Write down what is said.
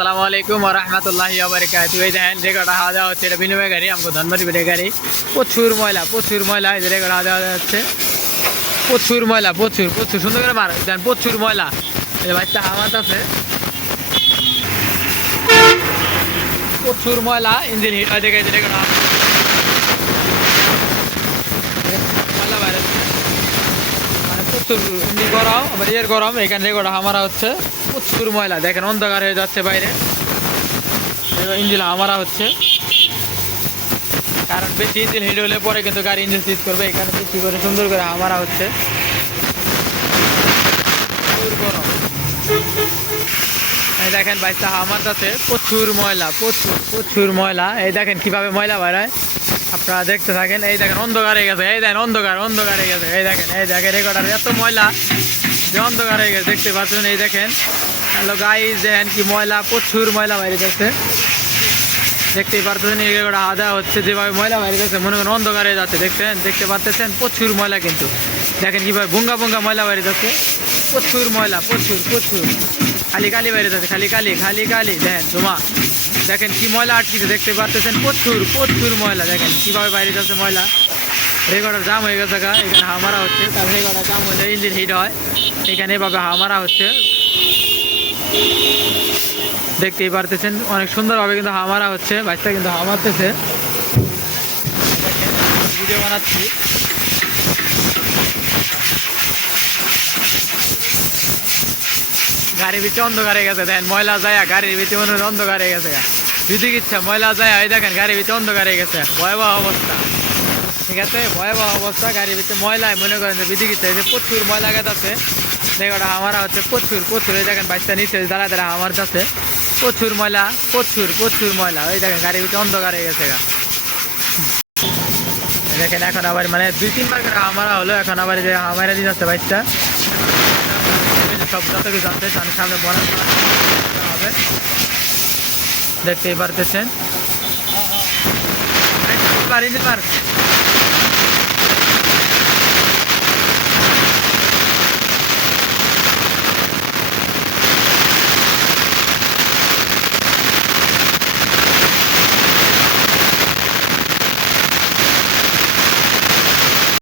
আসসালামু আলাইকুম ওয়া রাহমাতুল্লাহি ওয়া বারাকাতুহু। এই দেখেন রেকর্ড হাওয়া দেওয়া হচ্ছে, এটা বিনিময় গাড়ি, আমাকে ধনবাড়ি বেড়ে গাড়ি। প্রচুর ময়লা এই যে রেকর্ড হাওয়া দেওয়া যাচ্ছে। প্রচুর ময়লা, প্রচুর প্রচুর সুন্দর করে মার দেন, প্রচুর ময়লা। এই যে বাচ্চা হামাত আছে, প্রচুর ময়লা, ইঞ্জিন হিট হয় দেখে এই যে রেকর্ড ময়লা বাইরে মানে প্রচুর ইঞ্জিন গরম, আবার ইয়ের গরম। এখানে রেকর্ড হামারা হচ্ছে, প্রচুর ময়লা দেখেন, অন্ধকার হয়ে যাচ্ছে বাইরে। ইঞ্জিন হামারা হচ্ছে, কারণ বেশি ইঞ্জিন হিট হলে পরে কিন্তু গাড়ি ইঞ্জিন সিজ করবে। এখানে বেশি করে সুন্দর করে হামারা হচ্ছে, প্রচুর গরম। এই দেখেন বাইকটা হামার কাছে প্রচুর ময়লা, প্রচুর ময়লা। এই দেখেন কিভাবে ময়লা বেড়ায়, আপনারা দেখতে থাকেন। এই দেখেন অন্ধকার হয়ে গেছে, এই দেখেন অন্ধকার হয়ে গেছে। এই দেখেন রেকর্ডার এত ময়লা যে অন্ধকার হয়ে গেছে, দেখতে পাচ্ছেন। এই দেখেন হ্যালো গাইস, দেখেন কি ময়লা, প্রচুর ময়লা বাইরে যাচ্ছে, দেখতেই পারতেছেন। এই রেকর্ডার আদা হচ্ছে, যেভাবে ময়লা বাইরে যাচ্ছে মনে করেন অন্ধকার হয়ে যাচ্ছে, দেখতে পারতেছেন। প্রচুর ময়লা, কিন্তু দেখেন কিভাবে বুঙ্গা বুঙ্গা বাইরে যাচ্ছে, প্রচুর ময়লা, প্রচুর খালি বাইরে যাচ্ছে, খালি দেখেন ধোঁয়া, দেখেন কি ময়লা আটকিছে, দেখতে পারতেছেন। প্রচুর ময়লা, দেখেন কিভাবে বাইরে যাচ্ছে ময়লা। রেকর্ডার জাম হয়ে গেছে, এখানে হামারা হচ্ছে। তারপরে রেকর্ডার জাম হলে ইঞ্জিন হিট হয়, এখানে এভাবে হামারা হচ্ছে, দেখতেই পারতেছেন। অনেক সুন্দরভাবে কিন্তু হামারা হচ্ছে, বাচ্চা কিন্তু হামারতেছে, ভিডিও বানাচ্ছি। গাড়ির ভিতরে অন্ধকার হয়ে গেছে, দেখেন ময়লা যায় গাড়ির ভিতরে মনে হয় অন্ধকার হয়ে গেছে, বিদ্যুৎ ইচ্ছা ময়লা যায়। এই দেখেন গাড়ির ভিতরে অন্ধকার হয়ে গেছে, ভয়াবহ অবস্থা। ঠিক আছে, ভয়াবহ অবস্থা, গাড়ির ভিতরে ময়লায় মনে করেন যে বিদ্যুৎ ইচ্ছা, প্রচুর ময়লা গেছে। দেখো হামারা হচ্ছে, প্রচুর। এই দেখেন বাইকটা নিচে দাঁড়া হামার কাছে, প্রচুর ময়লা, প্রচুর ময়লা। ওই দেখেন গাড়ির ভিতরে অন্ধকার হয়ে গেছে। দেখেন এখন আবার মানে 2-3 বার করে হামারা হলো, এখন আবার যে হামারা দিয়ে যাচ্ছে বাইকটা, সব যত কিছু আছে সামনে বড় হবে, দেখতেই পারতেছেন।